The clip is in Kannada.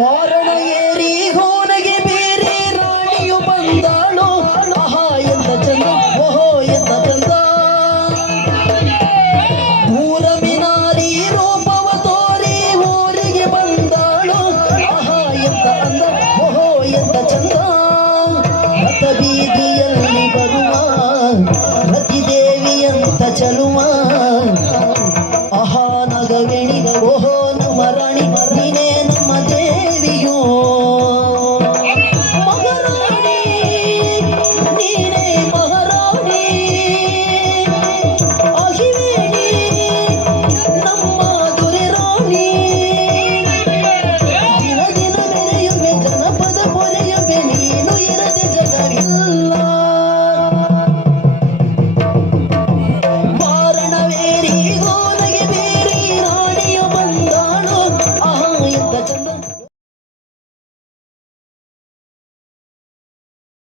ವಾರಣ ಏರಿ ಹೋನಗೆ ಬೇರೆ ರಾಣಿಯು ಬಂದಾಳು. ಆಹಾ ಎಂದ ಚಂದ. ಓಹೋ ಎಂದ ಚಂದ. ಪೂರ ಮಿನಾರಿ ರೂಪವ ತೋರಿ ಊರಿಗೆ ಬಂದಾಳು. ಆಹಾ ಎಂದ ಅಂದ. ಓಹೋ ಎಂದ ಚಂದ. ಮತ ಬೀದಿಯಲ್ಲಿ ಬರುವ ರತಿದೇವಿಯಂತ ಚಲುವ. ಆಹಾ ನಗವೆಣಿಗ ಓಹೋ, ನಮ್ಮ ರಾಣಿ. ಮರಿ